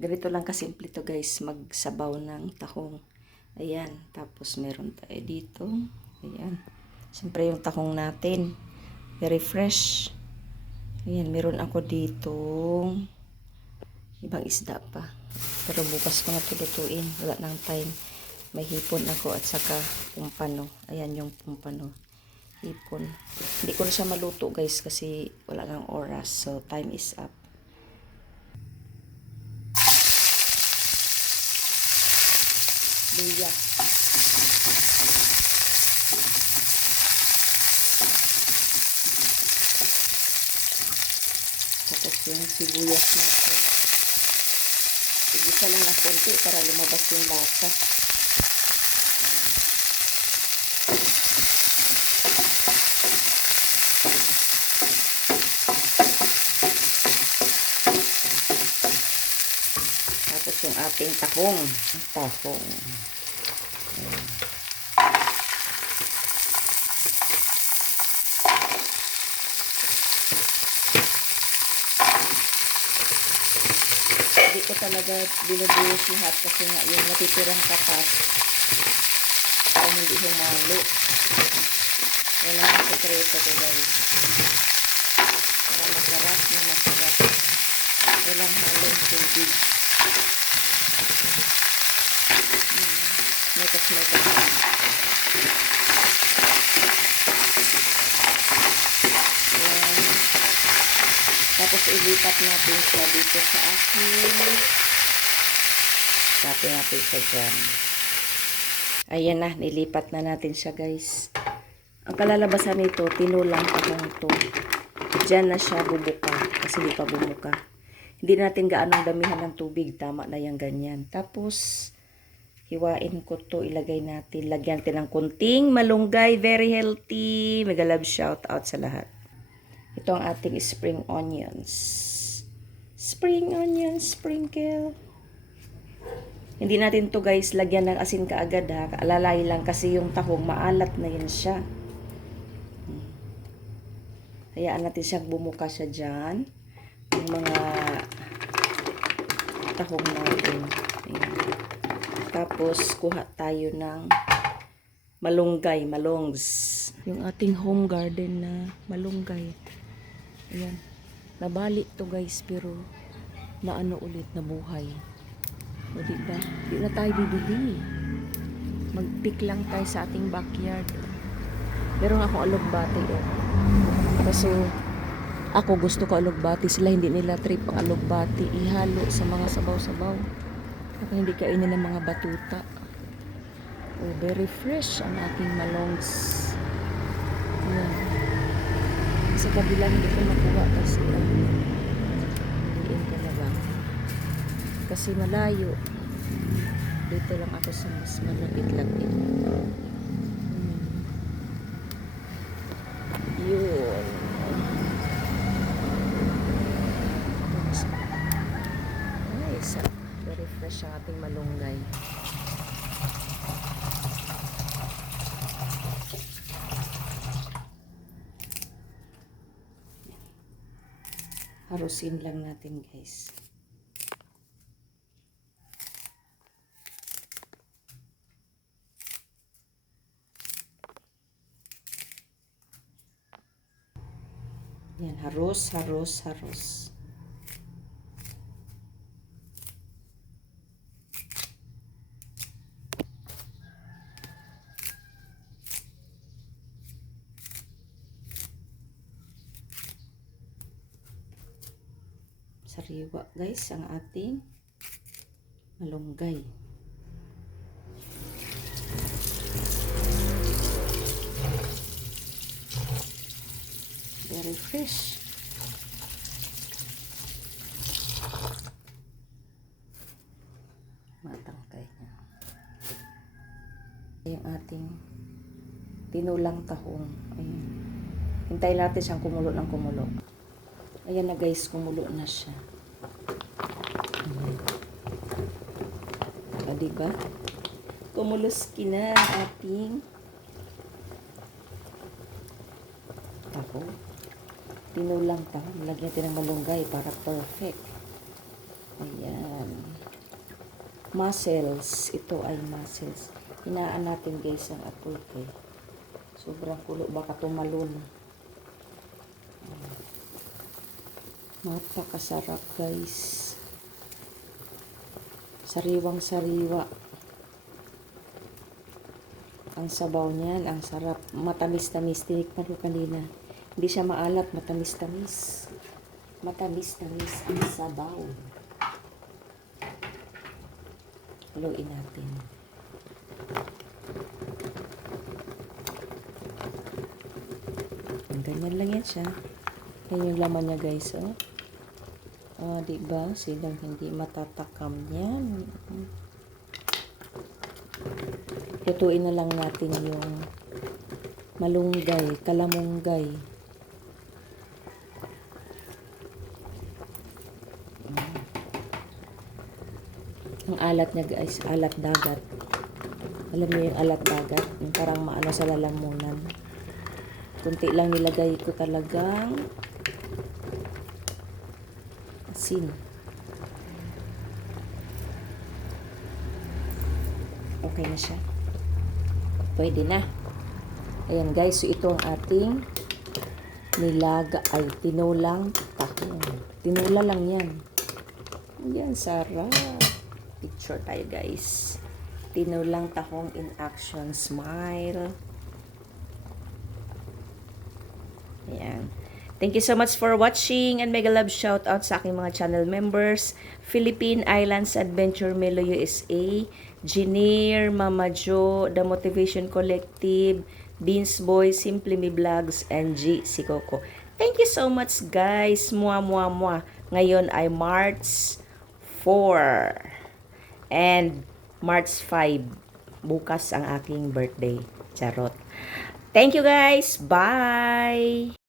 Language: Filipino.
Ganito lang kasimple to guys, magsabaw ng tahong. Ayan, tapos meron tayo dito. Ayan. Siyempre yung tahong natin, very fresh. Ayan, meron ako dito ibang isda pa. Pero bukas ko na ito lutuin. Wala nang time. May hipon ako at saka pumpano. Ayan yung pumpano. Hipon. Hindi ko na siya maluto guys kasi wala nang oras. So, time is up. Luya. Tapos yung sibuyas natin. Igisa lang ng konti para lumabas yung lasa. Tapos yung ating tahong. Tahong. Hindi ko talaga binubuhos lahat kasi nga yung natitirang katas para hindi humalo. Yan ang sekreto ko guys. Para masarap na masarap. Walang halong tubig. Mekas-mekas lang. Tapos ilipat natin siya dito sa akin. Tapos natin siya dyan. Ayan na, nilipat na natin siya guys. Ang kalalabasan nito, tinulang pa lang ito. Diyan na siya bubuka kasi di pa bumuka. Hindi natin gaanong damihan ng tubig. Tama na yung ganyan. Tapos, hiwain ko to, ilagay natin. Lagyan natin ng kunting malunggay. Very healthy. Mega love shout out sa lahat. Ito ang ating spring onions. Spring onions, sprinkle. Hindi natin to guys lagyan ng asin kaagad ha. Alalay lang kasi yung tahong maalat na yan siya. Hayaan natin siyang bumuka siya dyan. Yung mga tahong natin. Ayan. Tapos kuha tayo ng malunggay, malongs. Yung ating home garden na malunggay. Ayan. Nabali to guys pero naano ulit na buhay. O diba? Di na tayo bibili. Mag-pick lang tayo sa ating backyard. Meron akong alugbati eh. Kaso ako gusto ko alugbati. Sila hindi nila trip ang alugbati. Ihalo sa mga sabaw-sabaw. Ako hindi kainin ng mga batuta. Oh, very fresh ang ating malongs. Ayan. Sa kabila hindi ko makuha kasi hiliin ko na lang. Kasi malayo. Dito lang ako sa mas malapit-lapit. Yun. Nice. Very fresh ang ating malunggay. Harusin lang natin guys. Yan, harus, harus, harus. Sariwa guys ang ating malunggay. Very fresh. Matangkay niya. Yung ating tinulang tahong. Ayan. Hintayin natin siyang kumulo ng kumulo. Ayan na guys, kumulo na siya. O, diba? Kumuloski na ating tahong. Tinulang tahong. Lagyan natin ng malunggay para perfect. Ayan. mussels. Ito ay mussels. Hinaan natin guys ang apoy kay sobrang kulo, baka tumalon. Napakasarap guys. Sariwang sariwa. Ang sabaw niyan, ang sarap. Matamis-tamis. Tinikman ko kanina. Hindi siya maalat, matamis-tamis. Matamis-tamis ang sabaw. Haluin natin. Ganyan lang yan siya. Yan yung laman niya guys, oh. Diba? Silang hindi matatakam yan. Lutuin na lang natin yung malunggay, kalamunggay. Ang alat niya guys, alat dagat. Alam niyo yung alat dagat? Yung parang maano sa lalamunan. Kunti lang nilagay ko talagang asin. Okay na siya. Pwede na. Ayan guys, so ito ang ating nilaga ay tinulang tahong. Tinula lang yan. Ayan, sarap. Picture tayo guys. Tinulang tahong in action. Smile. Ayan. Thank you so much for watching and mega love shout out sa aking mga channel members. Philippine Islands Adventure Melo USA, Gineer, Mama Jo, The Motivation Collective, Beans Boy, Simply Me Vlogs, and G. Si Coco. Thank you so much guys. Mua mua mua. Ngayon ay March 4 and March 5. Bukas ang aking birthday. Charot. Thank you guys. Bye!